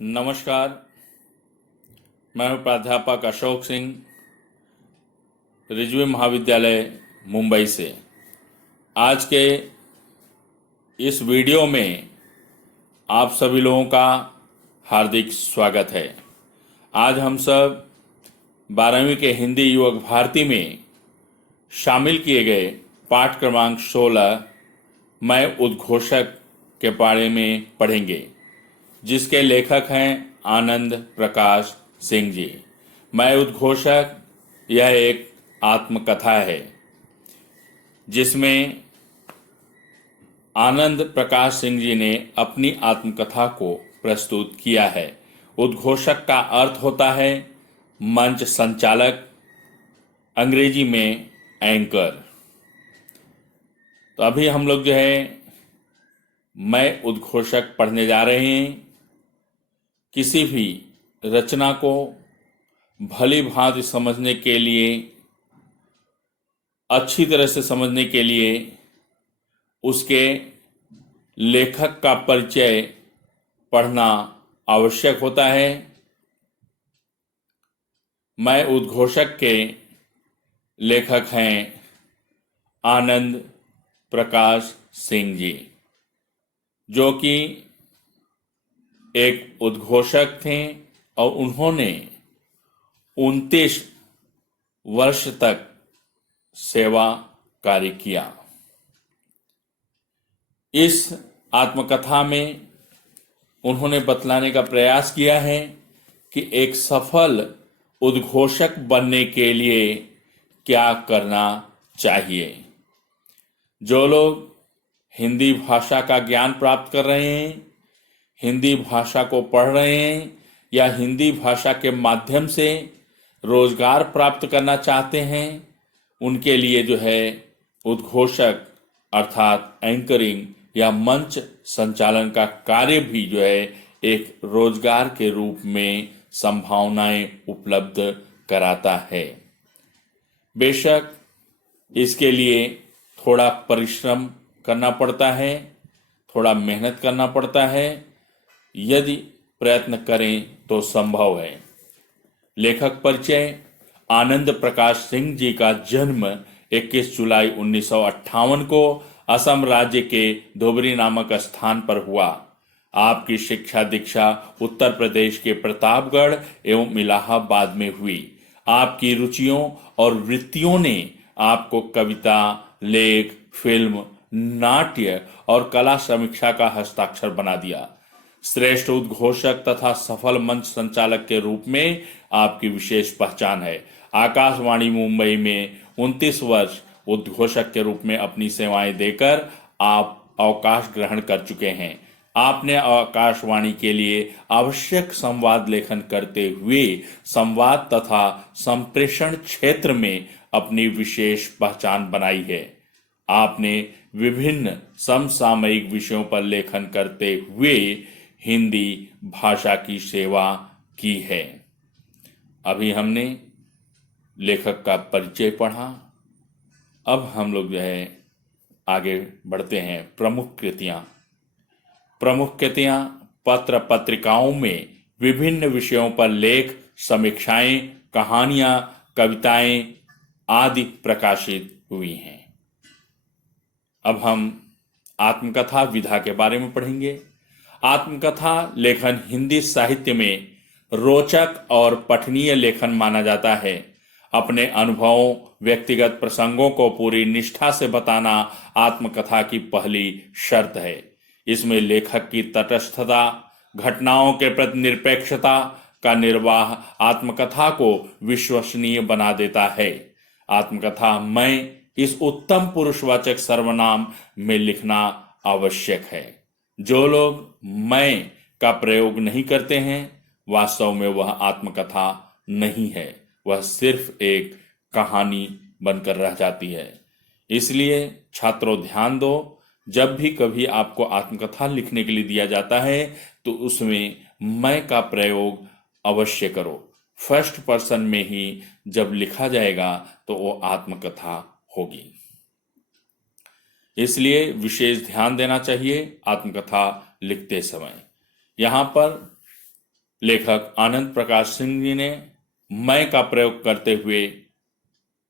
नमस्कार। मैं हूं प्राध्यापक अशोक सिंह, रिजवी महाविद्यालय मुंबई से। आज के इस वीडियो में आप सभी लोगों का हार्दिक स्वागत है। आज हम सब 12वीं के हिंदी युवक भारती में शामिल किए गए पाठ क्रमांक 16 मैं उद्घोषक के बारे में पढ़ेंगे, जिसके लेखक हैं आनंद प्रकाश सिंह जी। मैं उद्घोषक यह एक आत्मकथा है जिसमें आनंद प्रकाश सिंह जी ने अपनी आत्मकथा को प्रस्तुत किया है। उद्घोषक का अर्थ होता है मंच संचालक, अंग्रेजी में एंकर। तो अभी हम लोग मैं उद्घोषक पढ़ने जा रहे हैं। किसी भी रचना को भली भांति समझने के लिए, अच्छी तरह से समझने के लिए उसके लेखक का परिचय पढ़ना आवश्यक होता है। मैं उद्घोषक के लेखक हैं आनंद प्रकाश सिंह जी, जो कि एक उद्घोषक थे और उन्होंने 29 वर्ष तक सेवा कार्य किया। इस आत्मकथा में उन्होंने बतलाने का प्रयास किया है कि एक सफल उद्घोषक बनने के लिए क्या करना चाहिए। जो लोग हिंदी भाषा का ज्ञान प्राप्त कर रहे हैं, हिंदी भाषा को पढ़ रहे हैं या हिंदी भाषा के माध्यम से रोजगार प्राप्त करना चाहते हैं, उनके लिए उद्घोषक अर्थात एंकरिंग या मंच संचालन का कार्य भी एक रोजगार के रूप में संभावनाएं उपलब्ध कराता है। बेशक इसके लिए थोड़ा परिश्रम करना पड़ता है, थोड़ा मेहनत करना पड़ता है। यदि प्रयत्न करें तो संभव है। लेखक परिचय। आनंद प्रकाश सिंह जी का जन्म 21 जुलाई 1958 को असम राज्य के धुबरी नामक स्थान पर हुआ। आपकी शिक्षा दीक्षा उत्तर प्रदेश के प्रतापगढ़ एवं इलाहाबाद में हुई। आपकी रुचियों और वृत्तियों ने आपको कविता, लेख, फिल्म, नाट्य और कला समीक्षा का हस्ताक्षर बना दिया। श्रेष्ठ उद्घोषक तथा सफल मंच संचालक के रूप में आपकी विशेष पहचान है। आकाशवाणी मुंबई में 29 वर्ष उद्घोषक के रूप में अपनी सेवाएं देकर आप अवकाश ग्रहण कर चुके हैं। आपने आकाशवाणी के लिए आवश्यक संवाद लेखन करते हुए संवाद तथा संप्रेषण क्षेत्र में अपनी विशेष पहचान बनाई है। आपने विभिन्न समसामयिक विषयों पर लेखन करते हुए हिंदी भाषा की सेवा की है। अभी हमने लेखक का परिचय पढ़ा। अब हम लोग आगे बढ़ते हैं। प्रमुख कृतियां पत्र पत्रिकाओं में विभिन्न विषयों पर लेख, समीक्षाएं, कहानियां, कविताएं आदि प्रकाशित हुई हैं। अब हम आत्मकथा विधा के बारे में पढ़ेंगे। आत्मकथा लेखन हिंदी साहित्य में रोचक और पठनीय लेखन माना जाता है। अपने अनुभवों, व्यक्तिगत प्रसंगों को पूरी निष्ठा से बताना आत्मकथा की पहली शर्त है। इसमें लेखक की तटस्थता, घटनाओं के प्रति निरपेक्षता का निर्वाह आत्मकथा को विश्वसनीय बना देता है। आत्मकथा मैं इस उत्तम पुरुषवाचक सर्वनाम में लिखना आवश्यक है। जो लोग मैं का प्रयोग नहीं करते हैं, वास्तव में वह आत्मकथा नहीं है, वह सिर्फ एक कहानी बनकर रह जाती है। इसलिए छात्रों ध्यान दो, जब भी कभी आपको आत्मकथा लिखने के लिए दिया जाता है तो उसमें मैं का प्रयोग अवश्य करो। फर्स्ट पर्सन में ही जब लिखा जाएगा तो वो आत्मकथा होगी। इसलिए विशेष ध्यान देना चाहिए आत्मकथा लिखते समय। यहाँ पर लेखक आनंद प्रकाश सिंह जी ने मैं का प्रयोग करते हुए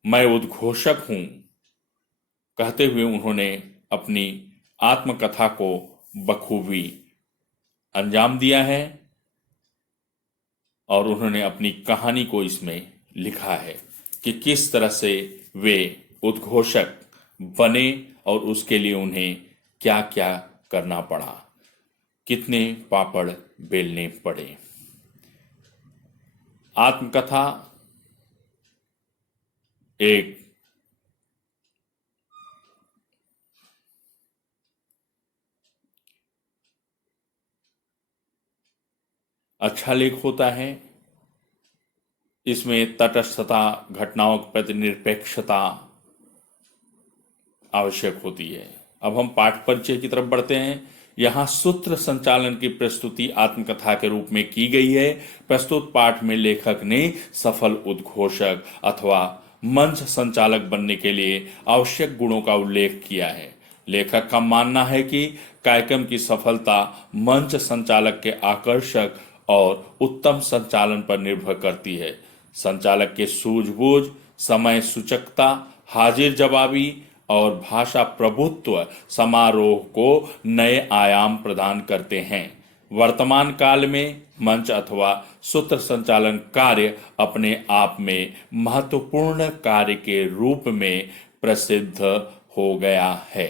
मैं उद्घोषक हूं कहते हुए उन्होंने अपनी आत्मकथा को बखूबी अंजाम दिया है और उन्होंने अपनी कहानी को इसमें लिखा है कि किस तरह से वे उद्घोषक बने और उसके लिए उन्हें क्या क्या करना पड़ा, कितने पापड़ बेलने पड़े। आत्मकथा एक अच्छा लेख होता है। इसमें तटस्थता, घटनाओं के प्रति निरपेक्षता आवश्यक होती है। अब हम पाठ परिचय की तरफ बढ़ते हैं। यहाँ सूत्र संचालन की प्रस्तुति आत्मकथा के रूप में की गई है। प्रस्तुत पाठ में लेखक ने सफल उद्घोषक अथवा मंच संचालक बनने के लिए आवश्यक गुणों का उल्लेख किया है। लेखक का मानना है कि कार्यक्रम की सफलता मंच संचालक के आकर्षक और उत्तम संचालन पर निर्भर करती है। संचालक के सूझबूझ, समय सूचकता, हाजिर जवाबी और भाषा प्रभुत्व समारोह को नए आयाम प्रदान करते हैं। वर्तमान काल में मंच अथवा सूत्र संचालन कार्य अपने आप में महत्वपूर्ण कार्य के रूप में प्रसिद्ध हो गया है।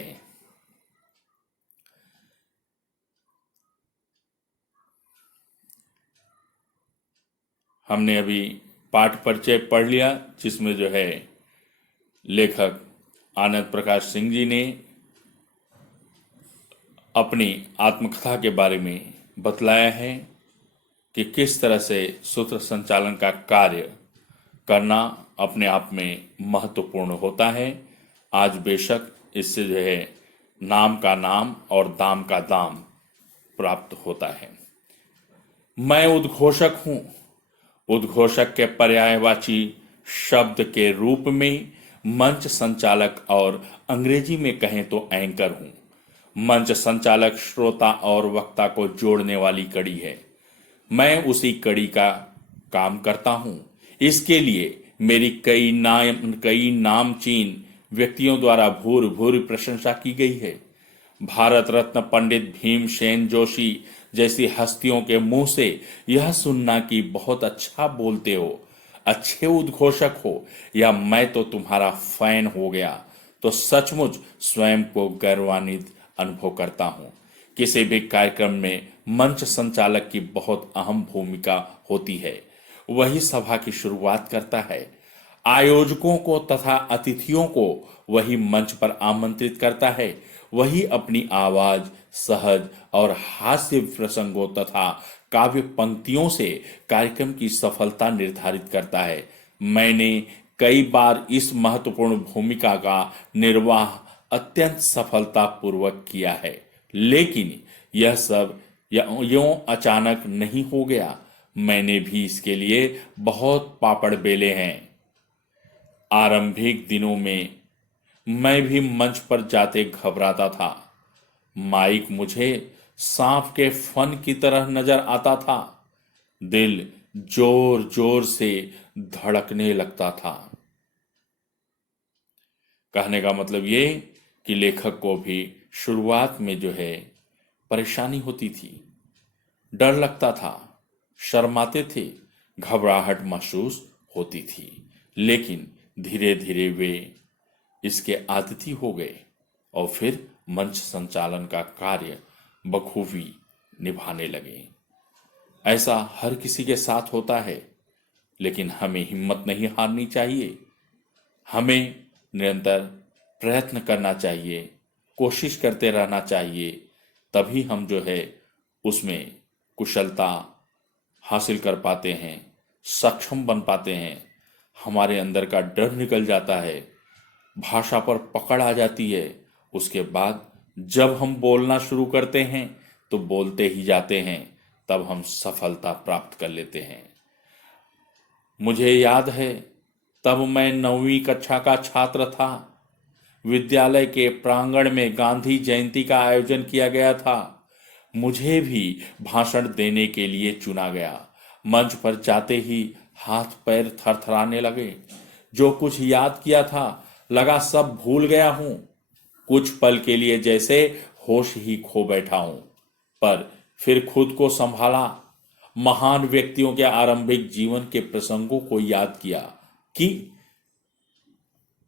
हमने अभी पाठ परिचय पढ़ लिया, जिसमें जो है लेखक आनंद प्रकाश सिंह जी ने अपनी आत्मकथा के बारे में बतलाया है कि किस तरह से सूत्र संचालन का कार्य करना अपने आप में महत्वपूर्ण होता है। आज बेशक इससे जो है नाम का नाम और दाम का दाम प्राप्त होता है। मैं उद्घोषक हूं। उद्घोषक के पर्यायवाची शब्द के रूप में मंच संचालक और अंग्रेजी में कहें तो एंकर हूं। मंच संचालक श्रोता और वक्ता को जोड़ने वाली कड़ी है। मैं उसी कड़ी का काम करता हूं। इसके लिए मेरी कई नामचीन व्यक्तियों द्वारा भूर भूर प्रशंसा की गई है। भारत रत्न पंडित भीमसेन जोशी जैसी हस्तियों के मुंह से यह सुनना कि बहुत अच्छा बोलते हो, अच्छे उद्घोषक हो, या मैं तो तुम्हारा फैन हो गया, तो सचमुच स्वयं को गौरवान्वित अनुभव करता हूं। किसी भी कार्यक्रम में मंच संचालक की बहुत अहम भूमिका होती है। वही सभा की शुरुआत करता है। आयोजकों को तथा अतिथियों को वही मंच पर आमंत्रित करता है। वही अपनी आवाज, सहज और हास्य प्रसंगों तथा काव्य पंक्तियों से कार्यक्रम की सफलता निर्धारित करता है। मैंने कई बार इस महत्वपूर्ण भूमिका का निर्वाह अत्यंत सफलतापूर्वक किया है, लेकिन यह सब यूं अचानक नहीं हो गया। मैंने भी इसके लिए बहुत पापड़ बेले हैं। आरंभिक दिनों में मैं भी मंच पर जाते घबराता था। माइक मुझे सांप के फन की तरह नजर आता था। दिल जोर जोर से धड़कने लगता था। कहने का मतलब ये कि लेखक को भी शुरुआत में जो है परेशानी होती थी, डर लगता था, शर्माते थे, घबराहट महसूस होती थी, लेकिन धीरे धीरे वे इसके आदती हो गए और फिर मंच संचालन का कार्य बखूबी निभाने लगे। ऐसा हर किसी के साथ होता है, लेकिन हमें हिम्मत नहीं हारनी चाहिए। हमें निरंतर प्रयत्न करना चाहिए, कोशिश करते रहना चाहिए, तभी हम जो है उसमें कुशलता हासिल कर पाते हैं, सक्षम बन पाते हैं। हमारे अंदर का डर निकल जाता है, भाषा पर पकड़ आ जाती है। उसके बाद जब हम बोलना शुरू करते हैं तो बोलते ही जाते हैं, तब हम सफलता प्राप्त कर लेते हैं। मुझे याद है, तब मैं 9वीं कक्षा का छात्र था। विद्यालय के प्रांगण में गांधी जयंती का आयोजन किया गया था। मुझे भी भाषण देने के लिए चुना गया। मंच पर जाते ही हाथ पैर थरथराने लगे। जो कुछ याद किया था लगा सब भूल गया हूं। कुछ पल के लिए जैसे होश ही खो बैठा हूं, पर फिर खुद को संभाला। महान व्यक्तियों के आरंभिक जीवन के प्रसंगों को याद किया कि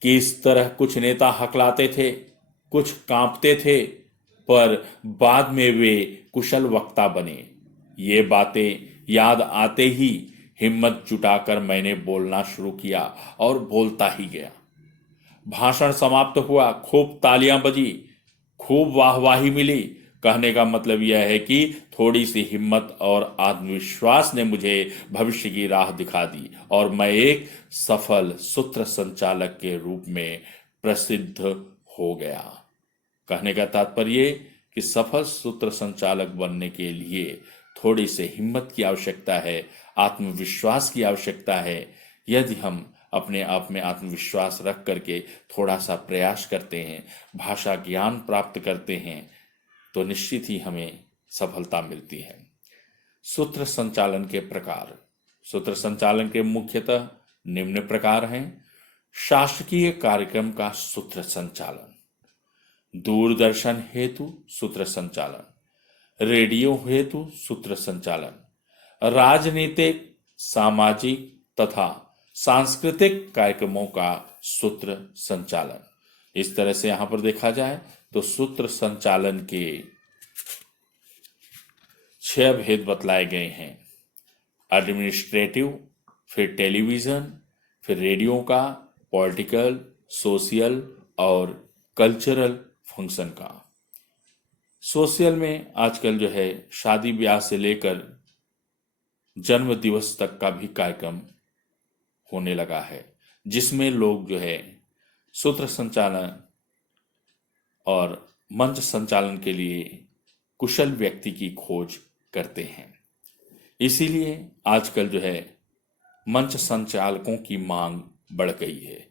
किस तरह कुछ नेता हकलाते थे, कुछ कांपते थे, पर बाद में वे कुशल वक्ता बने। ये बातें याद आते ही हिम्मत जुटाकर मैंने बोलना शुरू किया और बोलता ही गया। भाषण समाप्त हुआ, खूब तालियां बजी, खूब वाहवाही मिली। कहने का मतलब यह है कि थोड़ी सी हिम्मत और आत्मविश्वास ने मुझे भविष्य की राह दिखा दी और मैं एक सफल सूत्र संचालक के रूप में प्रसिद्ध हो गया। कहने का तात्पर्य कि सफल सूत्र संचालक बनने के लिए थोड़ी सी हिम्मत की आवश्यकता है, आत्मविश्वास की आवश्यकता है। यदि हम अपने आप में आत्मविश्वास रख करके थोड़ा सा प्रयास करते हैं, भाषा ज्ञान प्राप्त करते हैं, तो निश्चित ही हमें सफलता मिलती है। सूत्र संचालन के प्रकार। सूत्र संचालन के मुख्यतः निम्न प्रकार हैं। शासकीय कार्यक्रम का सूत्र संचालन, दूरदर्शन हेतु सूत्र संचालन, रेडियो हेतु सूत्र संचालन, राजनीतिक, सामाजिक तथा सांस्कृतिक कार्यक्रमों का सूत्र संचालन। इस तरह से यहां पर देखा जाए तो सूत्र संचालन के 6 भेद बतलाए गए हैं। एडमिनिस्ट्रेटिव, फिर टेलीविजन, फिर रेडियो का, पॉलिटिकल, सोशल और कल्चरल फंक्शन का। सोशल में आजकल जो है शादी ब्याह से लेकर जन्म दिवस तक का भी कार्यक्रम होने लगा है, जिसमें लोग जो है सूत्र संचालन और मंच संचालन के लिए कुशल व्यक्ति की खोज करते हैं। इसीलिए आजकल जो है मंच संचालकों की मांग बढ़ गई है।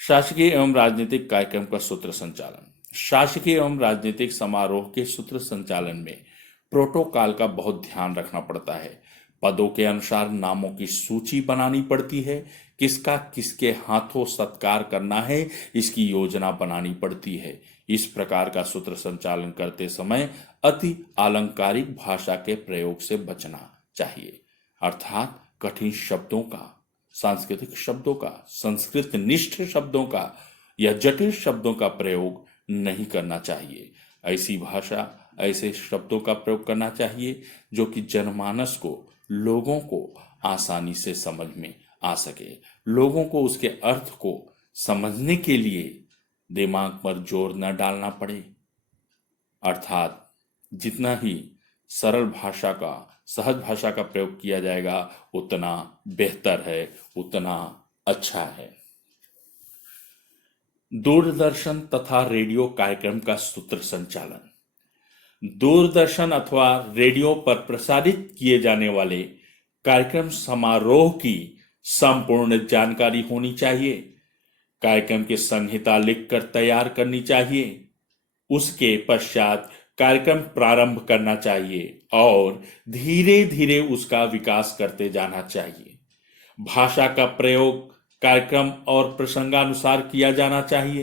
शासकीय एवं राजनीतिक कार्यक्रम का सूत्र संचालन। शासकीय एवं राजनीतिक समारोह के सूत्र संचालन में प्रोटोकॉल का बहुत ध्यान रखना पड़ता है। पदों के अनुसार नामों की सूची बनानी पड़ती है, किसका किसके हाथों सत्कार करना है इसकी योजना बनानी पड़ती है। इस प्रकार का सूत्र संचालन करते समय अति अलंकारिक भाषा के प्रयोग से बचना चाहिए, अर्थात कठिन शब्दों का, सांस्कृतिक शब्दों का, संस्कृत निष्ठ शब्दों का या जटिल शब्दों का प्रयोग नहीं करना चाहिए। ऐसी भाषा, ऐसे शब्दों का प्रयोग करना चाहिए जो कि जनमानस को, लोगों को आसानी से समझ में आ सके, लोगों को उसके अर्थ को समझने के लिए दिमाग पर जोर न डालना पड़े। अर्थात जितना ही सरल भाषा का, सहज भाषा का प्रयोग किया जाएगा उतना बेहतर है, उतना अच्छा है। दूरदर्शन तथा रेडियो कार्यक्रम का सूत्र संचालन। दूरदर्शन अथवा रेडियो पर प्रसारित किए जाने वाले कार्यक्रम समारोह की संपूर्ण जानकारी होनी चाहिए। कार्यक्रम की संहिता लिखकर तैयार करनी चाहिए। उसके पश्चात कार्यक्रम प्रारंभ करना चाहिए और धीरे धीरे उसका विकास करते जाना चाहिए। भाषा का प्रयोग कार्यक्रम और प्रसंगानुसार किया जाना चाहिए।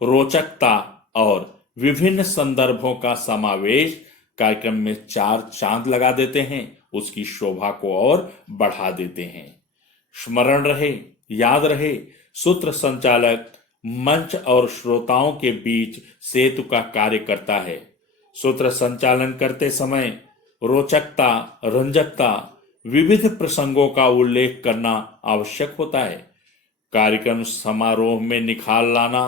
रोचकता और विभिन्न संदर्भों का समावेश कार्यक्रम में 4 चांद लगा देते हैं, उसकी शोभा को और बढ़ा देते हैं। स्मरण रहे, याद रहे, सूत्र संचालक मंच और श्रोताओं के बीच सेतु का कार्य करता है। सूत्र संचालन करते समय रोचकता, रंजकता, विविध प्रसंगों का उल्लेख करना आवश्यक होता है। कार्यक्रम समारोह में निखार लाना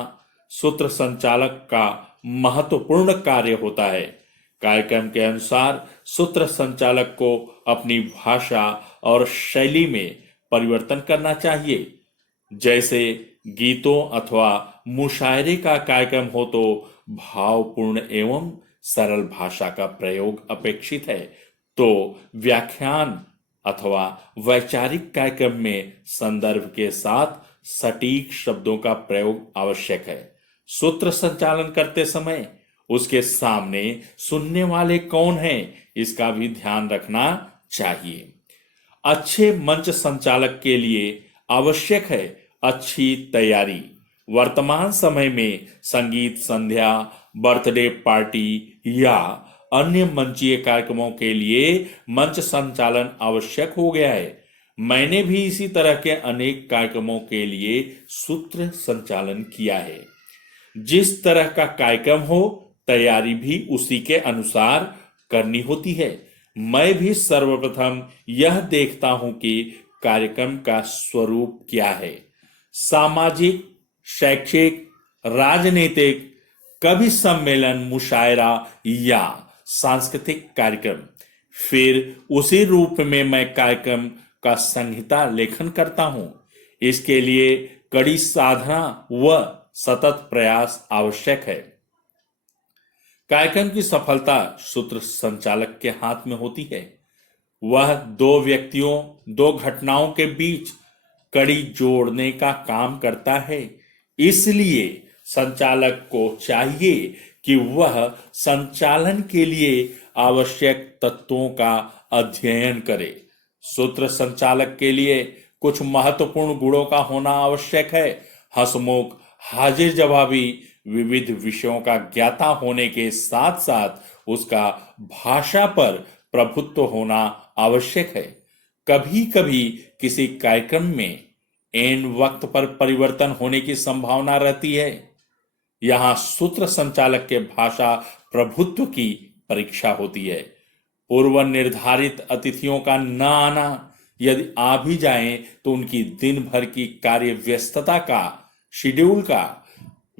सूत्र संचालक का महत्वपूर्ण कार्य होता है। कार्यक्रम के अनुसार सूत्र संचालक को अपनी भाषा और शैली में परिवर्तन करना चाहिए। जैसे गीतों अथवा मुशायरे का कार्यक्रम हो तो भावपूर्ण एवं सरल भाषा का प्रयोग अपेक्षित है, तो व्याख्यान अथवा वैचारिक कार्यक्रम में संदर्भ के साथ सटीक शब्दों का प्रयोग आवश्यक है। सूत्र संचालन करते समय उसके सामने सुनने वाले कौन हैं, इसका भी ध्यान रखना चाहिए। अच्छे मंच संचालक के लिए आवश्यक है अच्छी तैयारी। वर्तमान समय में संगीत संध्या, बर्थडे पार्टी या अन्य मंचीय कार्यक्रमों के लिए मंच संचालन आवश्यक हो गया है। मैंने भी इसी तरह के अनेक कार्यक्रमों के लिए सूत्र संचालन किया है। जिस तरह का कार्यक्रम हो, तैयारी भी उसी के अनुसार करनी होती है। मैं भी सर्वप्रथम यह देखता हूं कि कार्यक्रम का स्वरूप क्या है। सामाजिक, शैक्षिक, राजनीतिक, कवि सम्मेलन, मुशायरा या सांस्कृतिक कार्यक्रम। फिर उसी रूप में मैं कार्यक्रम का संहिता लेखन करता हूं। इसके लिए कड़ी साधना व सतत प्रयास आवश्यक है। कार्यक्रम की सफलता सूत्र संचालक के हाथ में होती है। वह दो व्यक्तियों, दो घटनाओं के बीच कड़ी जोड़ने का काम करता है। इसलिए संचालक को चाहिए कि वह संचालन के लिए आवश्यक तत्वों का अध्ययन करे। सूत्र संचालक के लिए कुछ महत्वपूर्ण गुणों का होना आवश्यक है। हंसमुख, हाजिर जवाबी, विविध विषयों का ज्ञाता होने के साथ साथ उसका भाषा पर प्रभुत्व होना आवश्यक है। कभी कभी किसी कार्यक्रम में ऐन वक्त पर परिवर्तन होने की संभावना रहती है। यहां सूत्र संचालक के भाषा प्रभुत्व की परीक्षा होती है। पूर्व निर्धारित अतिथियों का न आना, यदि आ भी जाएं तो उनकी दिन भर की कार्य व्यस्तता का, शेड्यूल का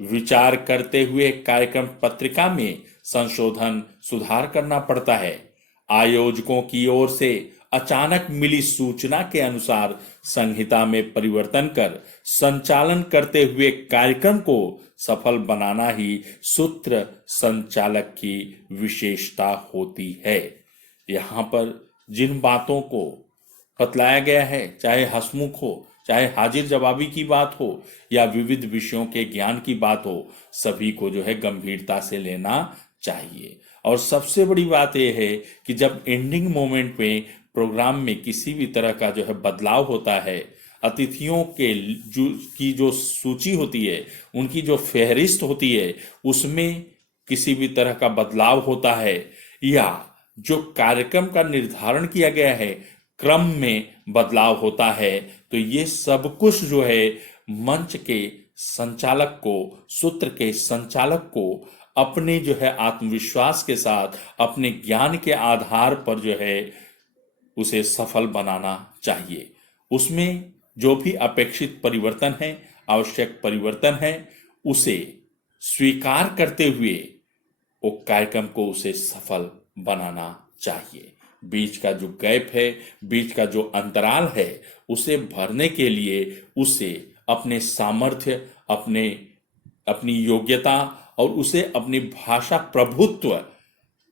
विचार करते हुए कार्यक्रम पत्रिका में संशोधन, सुधार करना पड़ता है। आयोजकों की ओर से अचानक मिली सूचना के अनुसार संहिता में परिवर्तन कर संचालन करते हुए कार्यक्रम को सफल बनाना ही सूत्र संचालक की विशेषता होती है। यहाँ पर जिन बातों को बतलाया गया है, चाहे हंसमुख हो, चाहे हाजिर जवाबी की बात हो या विविध विषयों के ज्ञान की बात हो, सभी को जो है गंभीरता से लेना चाहिए। और सबसे बड़ी बात यह है कि जब एंडिंग मोमेंट में प्रोग्राम में किसी भी तरह का जो है बदलाव होता है, अतिथियों के की जो सूची होती है, उनकी जो फहरिस्त होती है, उसमें किसी भी तरह का बदलाव होता है या जो कार्यक्रम का निर्धारण किया गया है क्रम में बदलाव होता है, तो ये सब कुछ जो है मंच के संचालक को, सूत्र के संचालक को अपने जो है आत्मविश्वास के साथ, अपने ज्ञान के आधार पर जो है उसे सफल बनाना चाहिए। उसमें जो भी अपेक्षित परिवर्तन है, आवश्यक परिवर्तन है, उसे स्वीकार करते हुए वो कार्यक्रम को उसे सफल बनाना चाहिए। बीच का जो गैप है, बीच का जो अंतराल है, उसे भरने के लिए उसे अपने सामर्थ्य, अपनी योग्यता और उसे अपनी भाषा प्रभुत्व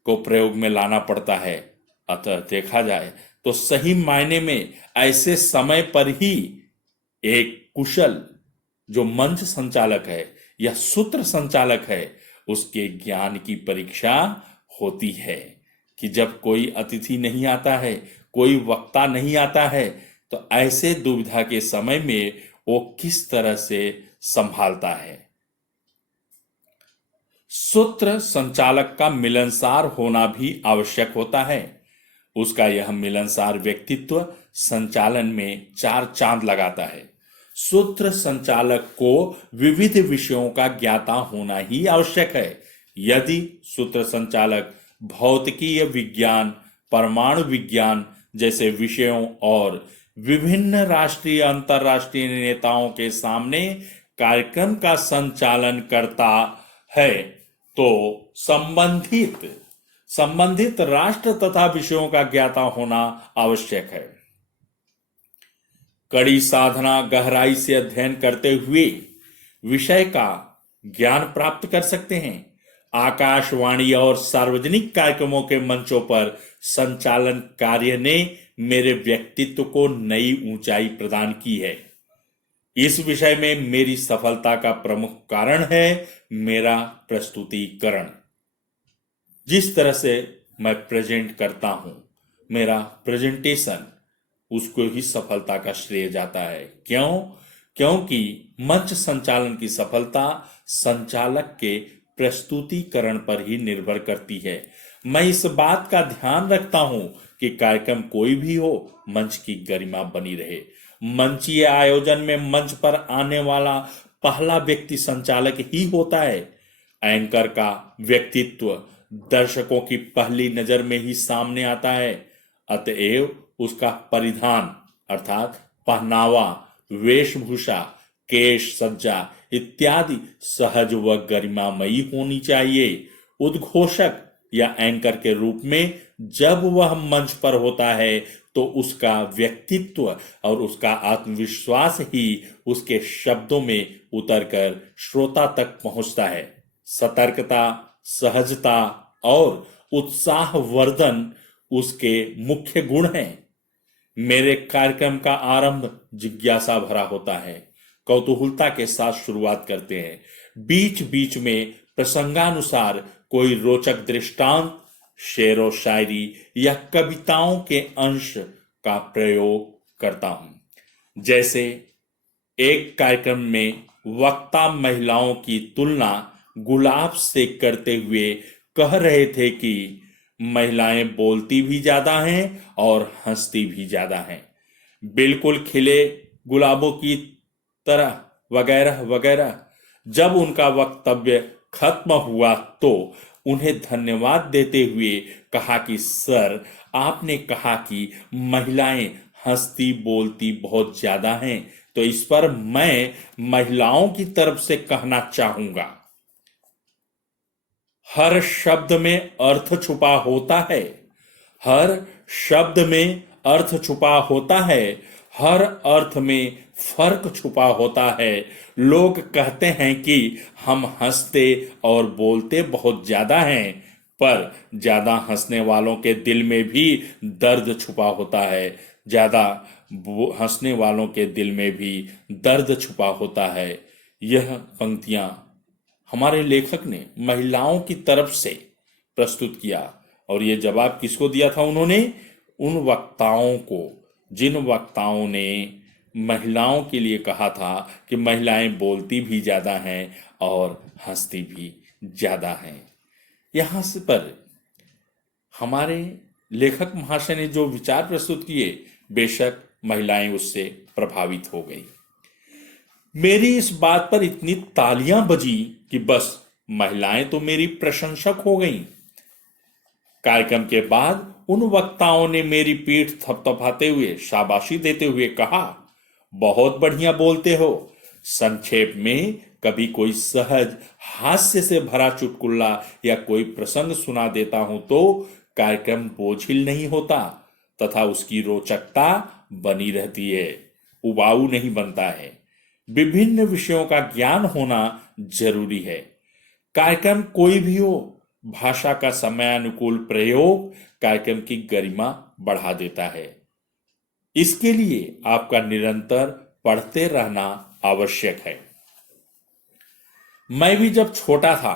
को प्रयोग में लाना पड़ता है। अतः देखा जाए तो सही मायने में ऐसे समय पर ही एक कुशल जो मंच संचालक है या सूत्र संचालक है, उसके ज्ञान की परीक्षा होती है कि जब कोई अतिथि नहीं आता है, कोई वक्ता नहीं आता है, तो ऐसे दुविधा के समय में वो किस तरह से संभालता है। सूत्र संचालक का मिलनसार होना भी आवश्यक होता है। उसका यह मिलनसार व्यक्तित्व संचालन में चार चांद लगाता है। सूत्र संचालक को विविध विषयों का ज्ञाता होना ही आवश्यक है। यदि सूत्र संचालक भौतिकी विज्ञान, परमाणु विज्ञान जैसे विषयों और विभिन्न राष्ट्रीय अंतर्राष्ट्रीय नेताओं के सामने कार्यक्रम का संचालन करता है, तो संबंधित राष्ट्र तथा विषयों का ज्ञाता होना आवश्यक है। कड़ी साधना, गहराई से अध्ययन करते हुए विषय का ज्ञान प्राप्त कर सकते हैं। आकाशवाणी और सार्वजनिक कार्यक्रमों के मंचों पर संचालन कार्य ने मेरे व्यक्तित्व को नई ऊंचाई प्रदान की है। इस विषय में मेरी सफलता का प्रमुख कारण है मेरा प्रस्तुतिकरण। जिस तरह से मैं प्रेजेंट करता हूं, मेरा प्रेजेंटेशन, उसको ही सफलता का श्रेय जाता है। क्यों? क्योंकि मंच संचालन की सफलता संचालक के प्रस्तुतिकरण पर ही निर्भर करती है। मैं इस बात का ध्यान रखता हूं कि कार्यक्रम कोई भी हो, मंच की गरिमा बनी रहे। मंचीय आयोजन में मंच पर आने वाला पहला व्यक्ति संचालक ही होता है। एंकर का व्यक्तित्व दर्शकों की पहली नजर में ही सामने आता है। अतएव उसका परिधान अर्थात पहनावा, वेशभूषा, केश सज्जा इत्यादि सहज व गरिमामयी होनी चाहिए। उद्घोषक या एंकर के रूप में जब वह मंच पर होता है तो उसका व्यक्तित्व और उसका आत्मविश्वास ही उसके शब्दों में उतरकर श्रोता तक पहुंचता है। सतर्कता, सहजता और उत्साहवर्धन उसके मुख्य गुण हैं। मेरे कार्यक्रम का आरंभ जिज्ञासा भरा होता है। कौतूहलता के साथ शुरुआत करते हैं। बीच बीच में प्रसंगानुसार कोई रोचक दृष्टांत, शेरो शायरी या कविताओं के अंश का प्रयोग करता हूं। जैसे एक कार्यक्रम में वक्ता महिलाओं की तुलना गुलाब से करते हुए कह रहे थे कि महिलाएं बोलती भी ज्यादा हैं और हंसती भी ज्यादा हैं, बिल्कुल खिले गुलाबों की तरह, वगैरह वगैरह। जब उनका वक्तव्य खत्म हुआ तो उन्हें धन्यवाद देते हुए कहा कि सर, आपने कहा कि महिलाएं हंसती बोलती बहुत ज्यादा हैं, तो इस पर मैं महिलाओं की तरफ से कहना चाहूंगा, हर शब्द में अर्थ छुपा होता है। हर शब्द में अर्थ छुपा होता है। हर अर्थ में फर्क छुपा होता है। लोग कहते हैं कि हम हंसते और बोलते बहुत ज्यादा हैं, पर ज्यादा हंसने वालों के दिल में भी दर्द छुपा होता है। ज्यादा हंसने वालों के दिल में भी दर्द छुपा होता है। यह पंक्तियां हमारे लेखक ने महिलाओं की तरफ से प्रस्तुत किया। और यह जवाब किसको दिया था उन्होंने? उन वक्ताओं को, जिन वक्ताओं ने महिलाओं के लिए कहा था कि महिलाएं बोलती भी ज्यादा हैं और हंसती भी ज्यादा हैं। यहां से पर हमारे लेखक महाशय ने जो विचार प्रस्तुत किए, बेशक महिलाएं उससे प्रभावित हो गई। मेरी इस बात पर इतनी तालियां बजी कि बस महिलाएं तो मेरी प्रशंसक हो गईं। कार्यक्रम के बाद उन वक्ताओं ने मेरी पीठ थपथपाते हुए शाबाशी देते हुए कहा, बहुत बढ़िया बोलते हो। संक्षेप में कभी कोई सहज हास्य से भरा चुटकुला या कोई प्रसंग सुना देता हूं तो कार्यक्रम बोझिल नहीं होता तथा उसकी रोचकता बनी रहती है, उबाऊ नहीं बनता है। विभिन्न विषयों का ज्ञान होना जरूरी है। कार्यक्रम कोई भी हो, भाषा का समयानुकूल प्रयोग कार्यक्रम की गरिमा बढ़ा देता है। इसके लिए आपका निरंतर पढ़ते रहना आवश्यक है। मैं भी जब छोटा था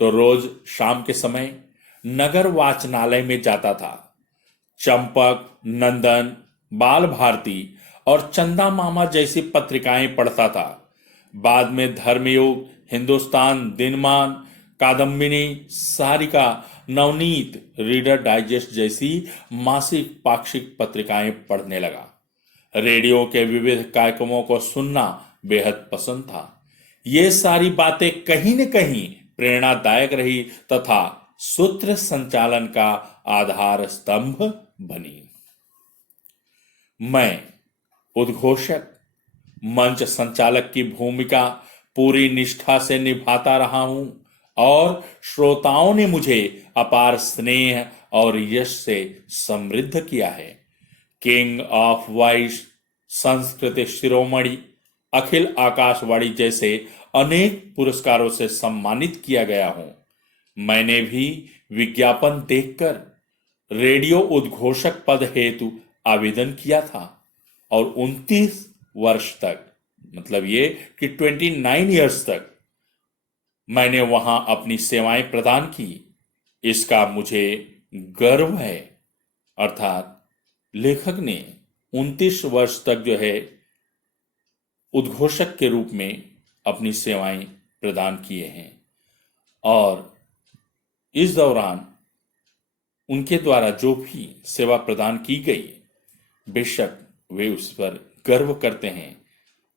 तो रोज शाम के समय नगर वाचनालय में जाता था। चंपक, नंदन, बाल भारती और चंदा मामा जैसी पत्रिकाएं पढ़ता था। बाद में धर्मयुग, हिंदुस्तान दिनमान, कादम्बिनी, सारिका, नवनीत, रीडर डाइजेस्ट जैसी मासिक पाक्षिक पत्रिकाएं पढ़ने लगा। रेडियो के विविध कार्यक्रमों को सुनना बेहद पसंद था। ये सारी बातें कहीं न कहीं प्रेरणादायक रही तथा सूत्र संचालन का आधार स्तंभ बनी। मैं उद्घोषक, मंच संचालक की भूमिका पूरी निष्ठा से निभाता रहा हूं और श्रोताओं ने मुझे अपार स्नेह और यश से समृद्ध किया है। किंग ऑफ वॉइस, संस्कृत शिरोमणि, अखिल आकाशवाणी जैसे अनेक पुरस्कारों से सम्मानित किया गया हूं। मैंने भी विज्ञापन देखकर रेडियो उद्घोषक पद हेतु आवेदन किया था और 29 वर्ष तक, मतलब ये कि 29 ईयर्स तक मैंने वहां अपनी सेवाएं प्रदान की। इसका मुझे गर्व है। अर्थात लेखक ने 29 वर्ष तक जो है उद्घोषक के रूप में अपनी सेवाएं प्रदान किए हैं और इस दौरान उनके द्वारा जो भी सेवा प्रदान की गई, बेशक वे उस पर गर्व करते हैं,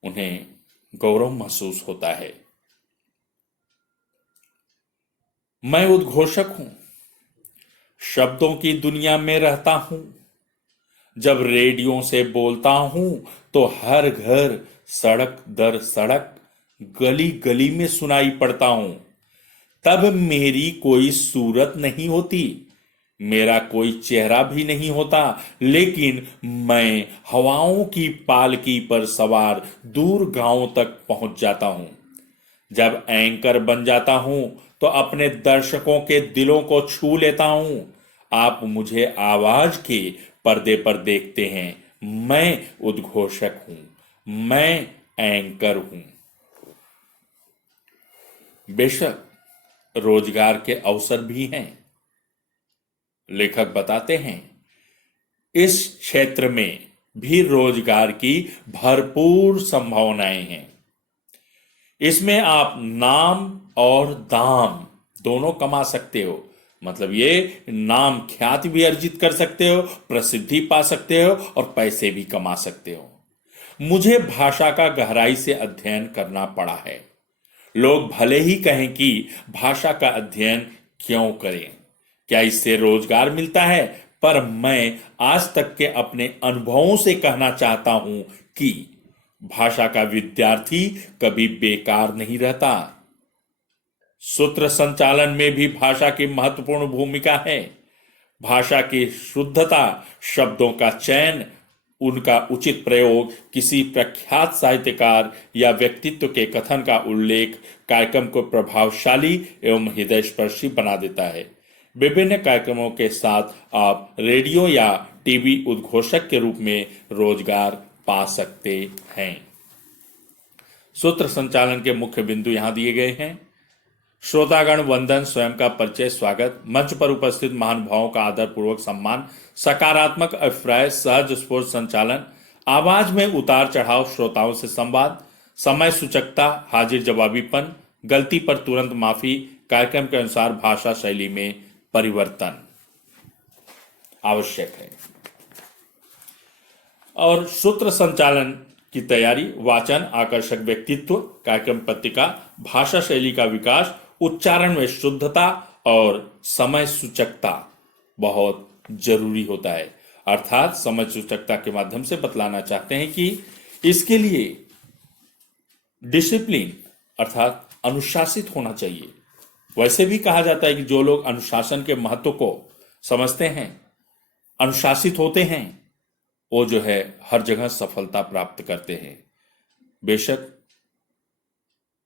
उन्हें गौरव महसूस होता है। मैं उद्घोषक हूं, शब्दों की दुनिया में रहता हूं। जब रेडियो से बोलता हूं तो हर घर, सड़क दर सड़क, गली गली में सुनाई पड़ता हूं। तब मेरी कोई सूरत नहीं होती, मेरा कोई चेहरा भी नहीं होता, लेकिन मैं हवाओं की पालकी पर सवार दूर गांवों तक पहुंच जाता हूं। जब एंकर बन जाता हूं तो अपने दर्शकों के दिलों को छू लेता हूं। आप मुझे आवाज के पर्दे पर देखते हैं, मैं उद्घोषक हूं, मैं एंकर हूं। बेशक रोजगार के अवसर भी हैं। लेखक बताते हैं इस क्षेत्र में भी रोजगार की भरपूर संभावनाएं हैं। इसमें आप नाम और दाम दोनों कमा सकते हो। मतलब ये नाम ख्याति भी अर्जित कर सकते हो, प्रसिद्धि पा सकते हो और पैसे भी कमा सकते हो। मुझे भाषा का गहराई से अध्ययन करना पड़ा है। लोग भले ही कहें कि भाषा का अध्ययन क्यों करें, क्या इससे रोजगार मिलता है, पर मैं आज तक के अपने अनुभवों से कहना चाहता हूं कि भाषा का विद्यार्थी कभी बेकार नहीं रहता। सूत्र संचालन में भी भाषा की महत्वपूर्ण भूमिका है। भाषा की शुद्धता, शब्दों का चयन, उनका उचित प्रयोग किसी प्रख्यात साहित्यकार या व्यक्तित्व के कथन का उल्लेख कार्यक्रम को प्रभावशाली एवं हृदयस्पर्शी बना देता है। विभिन्न कार्यक्रमों के साथ आप रेडियो या टीवी उद्घोषक के रूप में रोजगार पा सकते हैं। सूत्र संचालन के मुख्य बिंदु यहां दिए गए हैं। श्रोतागण वंदन, स्वयं का परिचय, स्वागत, मंच पर उपस्थित महानुभावों का आदर पूर्वक सम्मान, सकारात्मक अभिप्राय, सहज स्फूर्त संचालन, आवाज में उतार चढ़ाव, श्रोताओं से संवाद, समय सूचकता, हाजिर जवाबीपन, गलती पर तुरंत माफी, कार्यक्रम के अनुसार भाषा शैली में परिवर्तन आवश्यक है। और सूत्र संचालन की तैयारी, वाचन, आकर्षक व्यक्तित्व, कार्यक्रम पत्रिका, भाषा शैली का विकास, उच्चारण में शुद्धता और समय सूचकता बहुत जरूरी होता है। अर्थात समय सूचकता के माध्यम से बतलाना चाहते हैं कि इसके लिए डिसिप्लिन अर्थात अनुशासित होना चाहिए। वैसे भी कहा जाता है कि जो लोग अनुशासन के महत्व को समझते हैं, अनुशासित होते हैं, वो जो है हर जगह सफलता प्राप्त करते हैं। बेशक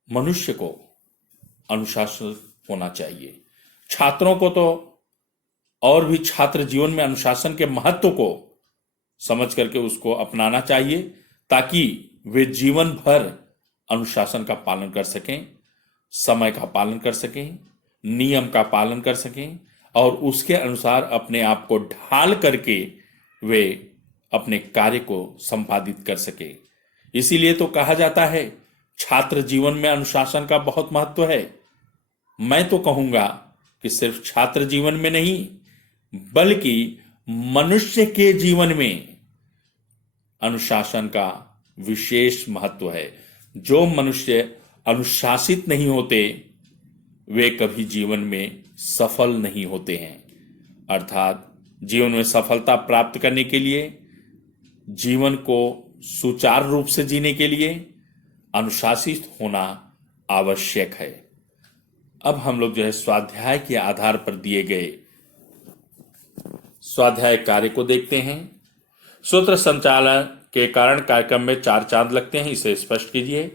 मनुष्य को अनुशासन होना चाहिए। छात्रों को तो और भी छात्र जीवन में अनुशासन के महत्व को समझ करके उसको अपनाना चाहिए, ताकि वे जीवन भर अनुशासन का पालन कर सकें, समय का पालन कर सकें, नियम का पालन कर सकें और उसके अनुसार अपने आप को ढाल करके वे अपने कार्य को संपादित कर सके। इसीलिए तो कहा जाता है छात्र जीवन में अनुशासन का बहुत महत्व है। मैं तो कहूंगा कि सिर्फ छात्र जीवन में नहीं, बल्कि मनुष्य के जीवन में अनुशासन का विशेष महत्व है। जो मनुष्य अनुशासित नहीं होते वे कभी जीवन में सफल नहीं होते हैं। अर्थात जीवन में सफलता प्राप्त करने के लिए, जीवन को सुचारू रूप से जीने के लिए अनुशासित होना आवश्यक है। अब हम लोग जो है स्वाध्याय के आधार पर दिए गए स्वाध्याय कार्य को देखते हैं। सूत्र संचालन के कारण कार्यक्रम में 4 चांद लगते हैं, इसे स्पष्ट कीजिए।